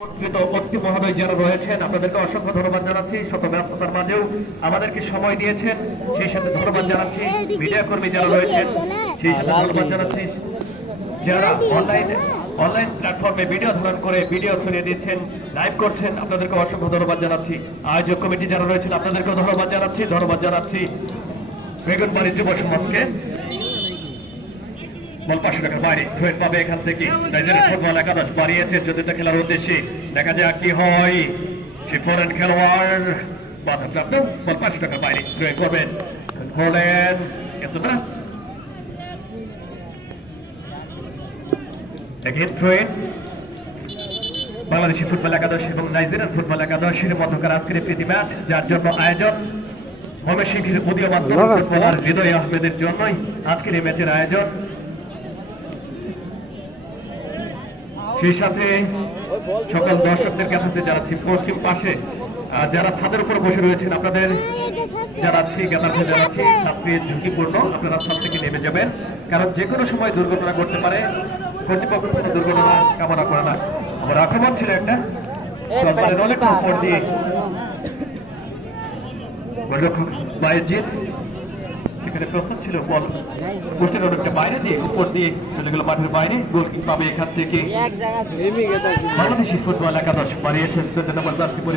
অতিথি মহোদয় যারা রয়েছেন আপনাদেরকে অসংখ্য ধন্যবাদ জানাচ্ছি। শত ব্যস্ততার মাঝেও আমাদেরকে সময় দিয়েছেন, সেই সাথে ধন্যবাদ জানাচ্ছি। মিডিয়া কর্মী যারা রয়েছেন সেই সাথে ধন্যবাদ জানাচ্ছি। যারা অনলাইন প্ল্যাটফর্মে ভিডিও ধারণ করে ভিডিও ছড়িয়ে দিচ্ছেন, লাইভ করছেন, আপনাদেরকে অসংখ্য ধন্যবাদ জানাচ্ছি। আয়োজক কমিটি যারা রয়েছেন আপনাদেরকেও ধন্যবাদ জানাচ্ছি বেগুনবাড়ি যুব সমাজকে। বল 500 টাকার বাইরে থ্রোয়েট পাবে এখান থেকে। নাইজেরিয়ার ফুটবল একাদশ বাড়িয়েছে চতুর্থ খেলার উদ্দেশ্যে। দেখা যাক কি হয়। সে ফরেন খেলোয়াড় বাধাপ্রাপ্ত। বল 500 টাকার বাইরে থ্রোয়েট করবেন, করলেন কিন্তু না। এগেইন থ্রোয়েট। বাংলাদেশি ফুটবল একাদশ এবং নাইজেরিয়ান ফুটবল একাদশের মধ্যকার আজকের প্রীতি ম্যাচ, যার জন্য আয়োজন ময়মনসিংহের উদীয়মান ফুটবলার হৃদয় আহমেদের জন্যই আজকের এই ম্যাচের আয়োজন। সেই সাথে সকল দর্শকদের কাছে জানাচ্ছি পশ্চিম পাশে যারা ছাদের উপর বসে রয়েছেন আপনাদের জানাচ্ছি শাস্তি ঝুঁকিপূর্ণ, আপনারা ছাদ থেকে নেমে যাবেন, কারণ যে কোনো সময় দুর্ঘটনা ঘটতে পারে। কর্তৃপক্ষ কোনো দুর্ঘটনা কামনা করে না। আমার আক্রমণ ছিল একটা অনেক উপর দিয়ে গোলরক্ষক বায়েজিদ, সেখানে প্রস্তুত ছিল বল পোস্টের অনেকটা বাইরে দিয়ে উপর দিয়ে চলে গেল মাঠের বাইরে। গোলকিক পাবে এখান থেকে বাংলাদেশি ফুটবল একাদশ বাড়িয়েছেন 14 নম্বর জার্সি পরে